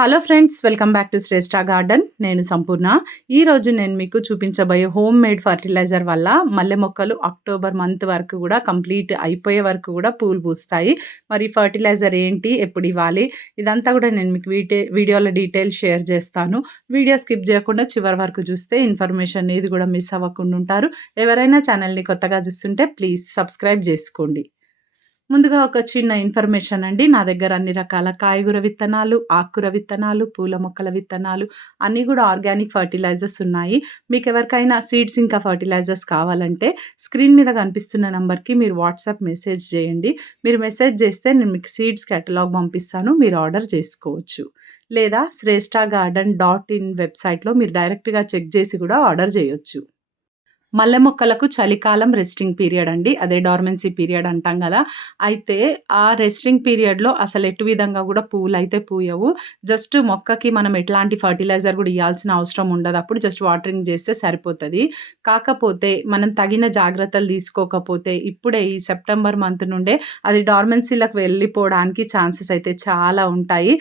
Hello friends, welcome back to Shreshta garden. నేను సంపూర్ణ. ఈరోజు నేను మీకు చూపించబోయే హోమ్ మేడ్ ఫర్టిలైజర్ వల్ల మల్లె మొక్కలు అక్టోబర్ మంత్ వరకు కూడా కంప్లీట్ అయిపోయే వరకు కూడా పూలు పూస్తాయి. మరి ఫర్టిలైజర్ ఏంటి, ఎప్పుడు ఇవ్వాలి, ఇదంతా కూడా నేను మీకు వీడియోలో డీటెయిల్ షేర్ చేస్తాను. వీడియో స్కిప్ చేయకుండా చివరి వరకు చూస్తే ఇన్ఫర్మేషన్ ఏది కూడా మిస్ అవ్వకుండా ఉంటారు. ఎవరైనా ఛానల్ని కొత్తగా చూస్తుంటే ప్లీజ్ సబ్స్క్రైబ్ చేసుకోండి. ముందుగా ఒక చిన్న ఇన్ఫర్మేషన్ అండి. నా దగ్గర అన్ని రకాల కాయగూర విత్తనాలు, ఆకుకూర విత్తనాలు, పూల మొక్కల విత్తనాలు అన్నీ గూడా ఆర్గానిక్ ఫర్టిలైజర్స్ ఉన్నాయి. మీకెవరికైనా సీడ్స్ ఇంకా ఫర్టిలైజర్స్ కావాలంటే స్క్రీన్ మీద కనిపిస్తున్న నంబర్‌కి మీరు వాట్సాప్ మెసేజ్ చేయండి. మీరు మెసేజ్ చేస్తే నేను మీకు సీడ్స్ కేటలాగ్ పంపిస్తాను. మీరు ఆర్డర్ చేసుకోవచ్చు. లేదా శ్రేష్ఠ గార్డెన్ డాట్ ఇన్ వెబ్‌సైట్‌లో మీరు డైరెక్ట్‌గా చెక్ చేసి కూడా ఆర్డర్ చేయొచ్చు. మల్లె మొక్కలకు చలికాలం రెస్టింగ్ పీరియడ్ అండి. అదే డార్మెన్సీ పీరియడ్ అంటాం గదా! అయితే ఆ రెస్టింగ్ పీరియడ్‌లో అసలు ఎటు విధంగా గూడా పూలైతే పూయవు. జస్ట్ మొక్కకి మనం ఎట్లాంటి ఫర్టిలైజర్ గూడా ఇయ్యాల్సిన అవసరం ఉండదు. అప్పుడు జస్ట్ వాటరింగ్ చేస్తే సరిపోతది. కాకపోతే మనం తగిన జాగ్రత్తలు తీసుకోకపోతే ఇప్పుడే ఈ సెప్టెంబర్ మంత్ నుండే అది డార్మెన్సీ‌లోకి వెళ్ళిపోవడానికి ఛాన్సెస్ అయితే చాలా ఉంటాయి.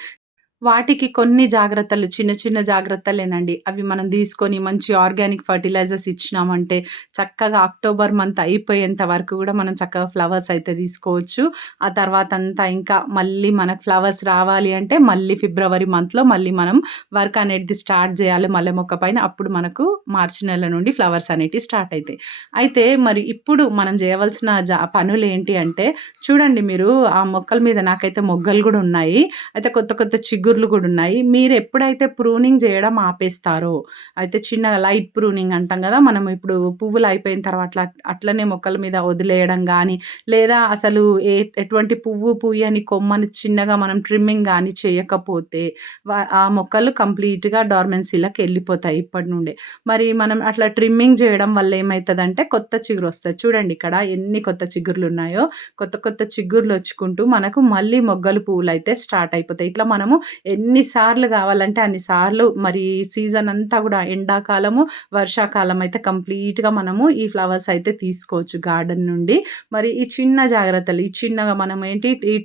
వాటికి కొన్ని జాగ్రత్తలు చిన్న చిన్న జాగ్రత్తలేనండి. అవి మనం తీసుకొని మంచి ఆర్గానిక్ ఫర్టిలైజర్స్ ఇచ్చినామంటే చక్కగా అక్టోబర్ మంత్ అయిపోయేంత వరకు గూడా మనం చక్కగా ఫ్లవర్స్ అయితే తీసుకోవచ్చు. ఆ తర్వాతంతా ఇంకా మళ్ళీ మనకు ఫ్లవర్స్ రావాలి అంటే మళ్ళీ ఫిబ్రవరి మంత్‌లో మళ్ళీ మనం వర్క్ అనేది స్టార్ట్ జేయాలి మల్లె మొక్క పైన. అప్పుడు మనకు మార్చి నెల నుండి ఫ్లవర్స్ అనేటివి స్టార్ట్ అయితాయి. అయితే మరి ఇప్పుడు మనం జేయవలసిన పనులేంటి అంటే చూడండి, మీరు ఆ మొక్కల మీద నాకైతే మొగ్గలు గూడా ఉన్నాయి. అయితే కొత్త కొత్త చిగుర్లు గూడా ఉన్నాయి. మీరెప్పుడైతే ప్రూనింగ్ జేయడం ఆపేస్తారో, అయితే చిన్నగా లైట్ ప్రూనింగ్ అంటాం గదా! మనం ఇప్పుడు పువ్వులు అయిపోయిన తర్వాత అట్లనే మొక్కల మీద వదిలేయడం గానీ, లేదా అసలు ఎటువంటి పువ్వు పూయని కొమ్మని చిన్నగా మనం ట్రిమ్మింగ్ గానీ చేయకపోతే, ఆ మొక్కలు కంప్లీట్‌గా డార్మెన్సీ‌లోకి ఎళ్ళిపోతాయి ఇప్పటి నుండే. మరి మనం అట్లా ట్రిమ్మింగ్ జేయడం వల్ల ఏమైతదంటే కొత్త చిగురొస్తది. చూడండి ఇక్కడ ఎన్ని కొత్త చిగుర్లున్నాయో. కొత్త కొత్త చిగుర్లొచ్చుకుంటూ మనకు మళ్ళీ మొగ్గలు పువ్వులైతే స్టార్ట్ అయిపోతాయి. ఇట్లా మనము ఎన్ని సార్లు గావాలంటే అన్ని సార్లు మరి సీజన్ అంతా గూడా ఎండాకాలము, వర్షాకాలం అయితే కంప్లీట్‌గా మనము ఈ ఫ్లవర్స్ అయితే తీసుకోవచ్చు గార్డెన్ నుండి. మరి ఈ చిన్న జాగ్రత్తలు, ఈ చిన్నగా మనం ఏంటి ఈ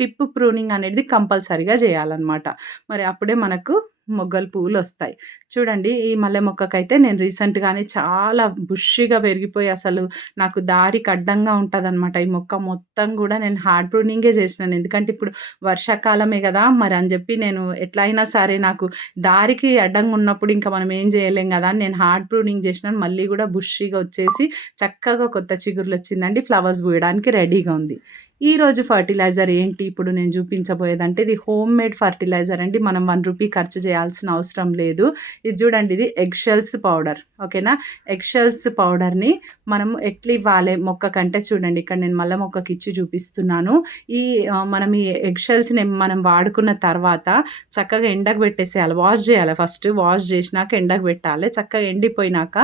టిప్ ప్రూనింగ్ అనేది కంపల్సరీగా జేయాలన్నమాట. మరి అప్పుడే మనకు మొగ్గలు పువ్వులొస్తాయి. చూడండి, ఈ మల్లె మొక్కకైతే నేను రీసెంట్‌గానే చాలా బుషీగా పెరిగిపోయి అసలు నాకు దారికి అడ్డంగా ఉంటదనమాట. ఈ మొక్క మొత్తం గూడా నేను హార్డ్ ప్రూనింగే జేసినాను. ఎందుకంటే ఇప్పుడు వర్షాకాలమే గదా! మరి అని జెప్పి నేను ఎట్లా అయినా సరే నాకు దారికి అడ్డంగా ఉన్నప్పుడు ఇంకా మనం ఏం జేయలేం గదా! అని నేను హార్డ్ ప్రూనింగ్ జేసినాను. మళ్ళీ గూడా బుషీగా వచ్చేసి చక్కగా కొత్త చిగుర్లొచ్చిందండి. ఫ్లవర్స్ పూయడానికి రెడీగా ఉంది. ఈరోజు ఫర్టిలైజర్ ఏంటి ఇప్పుడు నేను చూపించబోయేదంటే ఇది హోమ్ మేడ్ ఫర్టిలైజర్ అండి. మనం ₹1 ఖర్చు చేయాల్సిన అవసరం లేదు. ఇది చూడండి, ఇది ఎగ్ షెల్స్ పౌడర్. ఓకేనా? ఎగ్ షెల్స్ పౌడర్‌ని మనం ఎట్లివ్వాలి మొక్కకంటే చూడండి, ఇక్కడ నేను మల్లె మొక్కకిచ్చి చూపిస్తున్నాను. ఈ మనం ఈ ఎగ్ షెల్స్‌ని మనం వాడుకున్న తర్వాత చక్కగా ఎండకు పెట్టేసేయాలి. వాష్ చేయాలి ఫస్ట్. వాష్ చేసినాక ఎండకు పెట్టాలి. చక్కగా ఎండిపోయినాక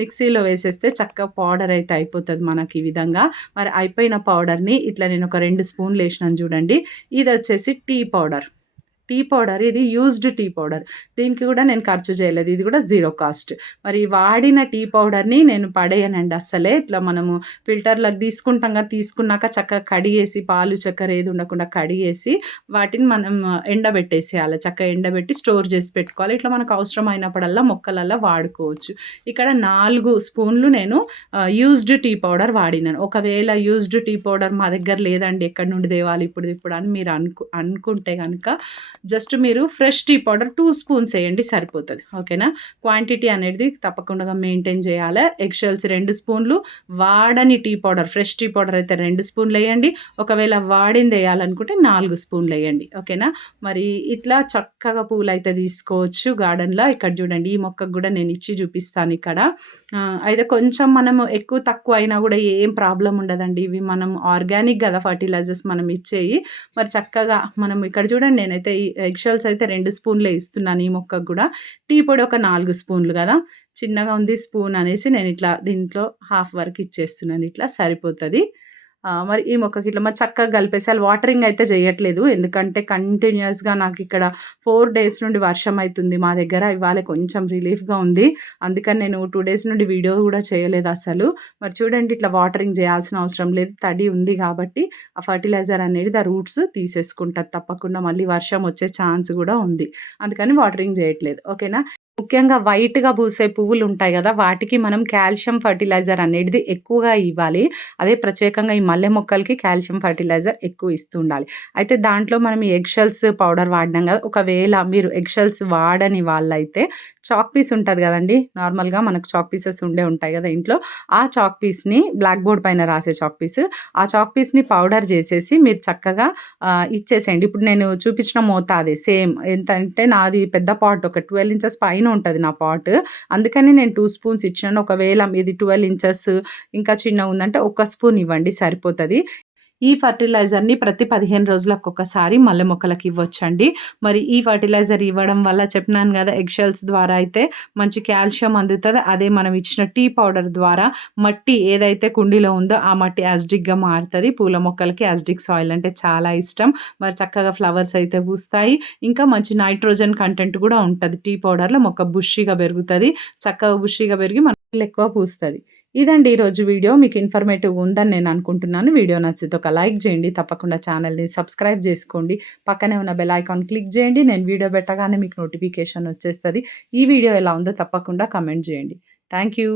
మిక్సీలో వేసేస్తే చక్కగా పౌడర్ అయితే అయిపోతది మనకి ఈ విధంగా. మరి అయిపోయిన పౌడర్‌ని ఇట్లా నేను ఒక 2 స్పూన్‌లేసినాను చూడండి. ఇదొచ్చేసి టీ పౌడర్. టీ పౌడర్ ఇది యూజ్డ్ టీ పౌడర్. దీనికి గూడా నేను ఖర్చు చేయలేదు. ఇది గూడా జీరో కాస్ట్. మరి వాడిన టీ పౌడర్‌ని నేను పడేయనండి అస్సలే. ఇట్లా మనము ఫిల్టర్‌లోకి తీసుకుంటాం గదా! తీసుకున్నాక చక్కగా కడిగేసి పాలు, చక్కెర ఏది ఉండకుండా కడిగేసి వాటిని మనం ఎండబెట్టేసేయాలి. చక్కగా ఎండబెట్టి స్టోర్ చేసి పెట్టుకోవాలి. ఇట్లా మనకు అవసరమైనప్పుడల్లా మొక్కలల్లా వాడుకోవచ్చు. ఇక్కడ 4 స్పూన్లు నేను యూజ్డ్ టీ పౌడర్ వాడినాను. ఒకవేళ యూజ్డ్ టీ పౌడర్ మా దగ్గర లేదండి, ఎక్కడి నుండి తేవాలి ఇప్పుడు అని మీరు అనుకుంటే గనక జస్ట్ మీరు ఫ్రెష్ టీ పౌడర్ 2 స్పూన్స్ ఎయండి సరిపోతది. ఓకేనా? క్వాంటిటీ అనేది తప్పకుండా మెయింటైన్ చేయాలి. ఎగ్ షెల్స్ 2 స్పూన్లు, వాడని tea powder fresh tea powder అయితే 2 స్పూన్‌లెయ్యండి. ఒకవేళ వాడిందెయ్యాలనుకుంటే 4 స్పూన్‌లెయ్యండి. ఓకేనా? మరి ఇట్లా చక్కగా పూలైతే తీసుకోవచ్చు గార్డెన్‌లో. ఇక్కడ చూడండి, ఈ మొక్కకు గూడా నేను ఇచ్చి చూపిస్తానిక్కడ. అయితే కొంచెం మనము ఎక్కువ తక్కువ అయినా గూడా ఏం ప్రాబ్లమ్ ఉండదండి. ఇవి మనం ఆర్గానిక్ గదా! ఫర్టిలైజర్స్ మనం ఇచ్చేయి. మరి చక్కగా మనం ఇక్కడ చూడండి, నేనైతే ఈ ఎగ్ షెల్స్ అయితే 2 స్పూన్‌లే ఇస్తున్నాను ఈ మొక్కకు గూడా. టీ పొడి ఒక 4 స్పూన్‌లు గదా! చిన్నగా ఉంది స్పూన్ అనేసి నేనిట్లా దీంట్లో హాఫ్ వరకు ఇచ్చేస్తున్నాను. ఇట్లా సరిపోతది. మరి ఈ మొక్కకి ఇట్లా మరి చక్కగా కలిపేసి అసలు వాటరింగ్ అయితే చేయట్లేదు. ఎందుకంటే కంటిన్యూయస్‌గా నాకిక్కడ 4 డేస్ నుండి వర్షం అయితుంది మా దగ్గర. ఇవాళ కొంచెం రిలీఫ్‌గా ఉంది. అందుకని నేను 2 డేస్ నుండి వీడియో గూడా చేయలేదసలు. మరి చూడండి ఇట్లా వాటరింగ్ జేయాల్సిన అవసరం లేదు. తడి ఉంది గాబట్టి ఆ ఫర్టిలైజర్ అనేది ఆ రూట్స్ తీసేసుకుంటది తప్పకుండా. మళ్ళీ వర్షం వచ్చే ఛాన్స్ గూడా ఉంది. అందుకని వాటరింగ్ జేయట్లేదు. ఓకేనా? ముఖ్యంగా వైట్‌గా పూసే పువ్వులుంటాయి గదా! వాటికి మనం కాల్షియం ఫర్టిలైజర్ అనేటిది ఎక్కువగా ఇవ్వాలి. అదే ప్రత్యేకంగా ఈ మల్లె మొక్కలకి కాల్షియం ఫర్టిలైజర్ ఎక్కువ ఇస్తూ ఉండాలి. అయితే దాంట్లో మనం ఈ ఎగ్ షెల్స్ పౌడర్ వాడినాం గదా! ఒకవేళ మీరు ఎగ్ షెల్స్ వాడని వాళ్ళైతే చాక్ పీస్ ఉంటది గదండీ! నార్మల్‌గా మనకు చాక్ పీసెస్ ఉంటాయి గదా ఇంట్లో. ఆ చాక్ పీస్‌ని బ్లాక్ బోర్డ్ పైన రాసే చాక్ పీస్. ఆ చాక్ పీస్‌ని పౌడర్ జేసేసి మీరు చక్కగా ఇచ్చేసేయండి. ఇప్పుడు నేను చూపించిన మోతాదే సేమ్. ఎంతంటే నాది పెద్ద పాట్ ఒక 12 ఇంచెస్ పైన ఉంటది నా పాట్. అందుకని నేను 2 స్పూన్స్ ఇచ్చాను. ఒకవేళ మీది 12 ఇంచెస్ ఇంకా చిన్నగుందంటే ఒక స్పూన్ ఇవ్వండి సరిపోతది. ఈ ఫర్టిలైజర్‌ని ప్రతి 15 రోజులకొకసారి మల్లె మొక్కలకి ఇవ్వొచ్చండి. మరి ఈ ఫర్టిలైజర్ ఇవ్వడం వల్ల చెప్పినాను గదా! ఎగ్ షెల్స్ ద్వారా అయితే మంచి కాల్షియం అందుతది. అదే మనం ఇచ్చిన టీ పౌడర్ ద్వారా మట్టి ఏదైతే కుండీలో ఉందో ఆ మట్టి యాసిడిక్‌గా మారుతది. పూల మొక్కలకి యాసిడిక్ సాయిల్ అంటే చాలా ఇష్టం. మరి చక్కగా ఫ్లవర్స్ అయితే పూస్తాయి. ఇంకా మంచి నైట్రోజన్ కంటెంట్ గూడా ఉంటది. టీ పౌడర్‌లో మొక్క బుషీగా పెరుగుతది. చక్కగా బుషీగా పెరిగి మనకు ఎక్కువ పూస్తది. ఇదండి ఈరోజు వీడియో. మీకు ఇన్ఫర్మేటివ్‌గా ఉందని నేను అనుకుంటున్నాను. వీడియో నచ్చితే ఒక లైక్ చేయండి. తప్పకుండా ఛానెల్‌ని సబ్స్క్రైబ్ చేసుకోండి. పక్కనే ఉన్న బెల్ ఐకాన్ క్లిక్ చేయండి. నేను వీడియో పెట్టగానే మీకు నోటిఫికేషన్ వచ్చేస్తది. ఈ వీడియో ఎలా ఉందో తప్పకుండా కామెంట్ చేయండి. Thank you.